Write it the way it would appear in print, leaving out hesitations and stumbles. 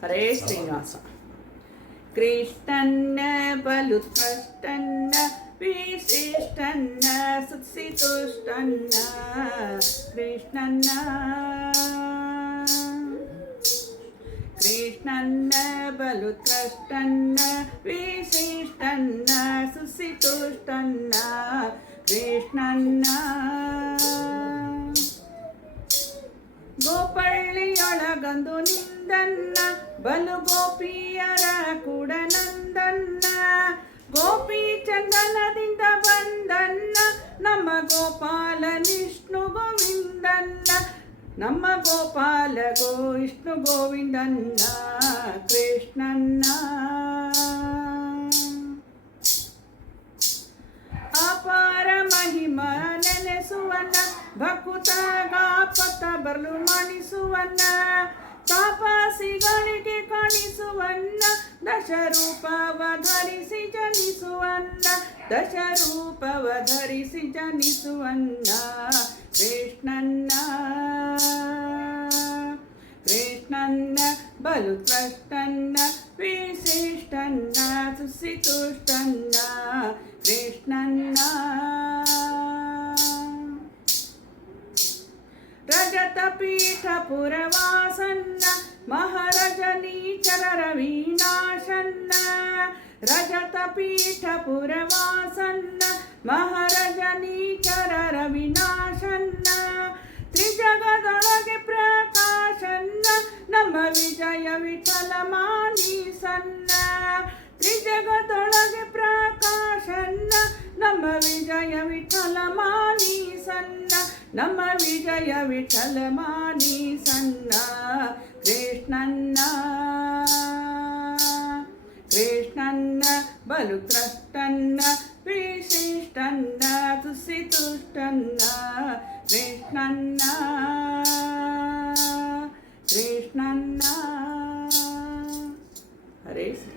ಹರೇ ಶ್ರೀನಿವಾಸ. ಕೃಷ್ಣನ್ನ ಬಲು ಕಷ್ಟನ್ನ ವಿಶಿಷ್ಟನ್ನ ಸುತ್ಸಿತುಷ್ಟನ್ನ ಕೃಷ್ಣನ್ನ ಕೃಷ್ಣನ್ನ ಬಲು ಕಷ್ಟನ್ನ ವಿಶಿಷ್ಟನ್ನ ಸುಸಿತುಷ್ಟನ್ನ ಕೃಷ್ಣನ್ನ ಗೋಪಳ್ಳಿಯೊಳಗಂದು ನಿಂದನ್ನ ಬಲು ಗೋಪಿಯರ ಕೂಡ ನಂದನ್ನ ಗೋಪಿ ಚಂದನದಿಂದ ಬಂದನ್ನ ನಮ್ಮ ಗೋಪಾಲ ವಿಷ್ಣು ಗೋವಿಂದನ್ನ ನಮ್ಮ ಗೋಪಾಲ ವಿಷ್ಣು ಗೋವಿಂದನ್ನ ಕೃಷ್ಣನ್ನ ಅಪಾರ ಮಹಿಮ ನೆನೆಸುವನ್ನ ಭಕುತ ಗಾಪತ ಬರಲು ಮಾಡಿಸುವನ್ನ ತಾಪಸಿಗಳಿಗೆ ಕಾಣಿಸುವನ್ನ ದಶರೂಪವ ಧರಿಸಿ ಜನಿಸುವನ್ನ ದಶರೂಪವ ಧರಿಸಿ ಜನಿಸುವನ್ನ ಕೃಷ್ಣನ್ನ ಕೃಷ್ಣನ್ನ ಬಲು ಕೃಷ್ಣನ್ನ ವಿಶಿಷ್ಟನ್ನ ಸುಸಿತುಷ್ಟನ್ನ ಕೃಷ್ಣನ್ನ ರಜತ ಪೀಠ ಪುರವಾಸನ್ನ ಮಹಾರಜನೀಚರ ವಿನಾಶನ್ನ ರಜತ ಪೀಠ ಪುರವಾಸನ್ನ ಮಹಾರಜನೀಚರ ವಿನಾಶನ್ನ ತ್ರಿಜಗದೊಳಗೆ ಪ್ರಕಾಶನ್ನ ನಮ್ಮ ವಿಜಯ ವಿಠಲ ಮಾನೀಸನ್ನ ತ್ರಿಜಗದೊಳಗೆ ಪ್ರಕಾಶನ್ನ ನಮ್ಮ ವಿಜಯ ವಿಠಲ ಮಾನೀಸನ್ನ ನಮ್ಮ ವಿಜಯ ವಿಠಲ ಮಾನೀಸನ್ನ ಕೃಷ್ಣನ್ನ ಕೃಷ್ಣನ್ನ ಬಲು ಕೃಷ್ಟನ್ನ ವಿಶಿಷ್ಟನ್ನ ತುಸಿತುಷ್ಟನ್ನ ಕೃಷ್ಣನ್ನ ಕೃಷ್ಣನ್ನ. ಹರೇ ಶ್ರೀ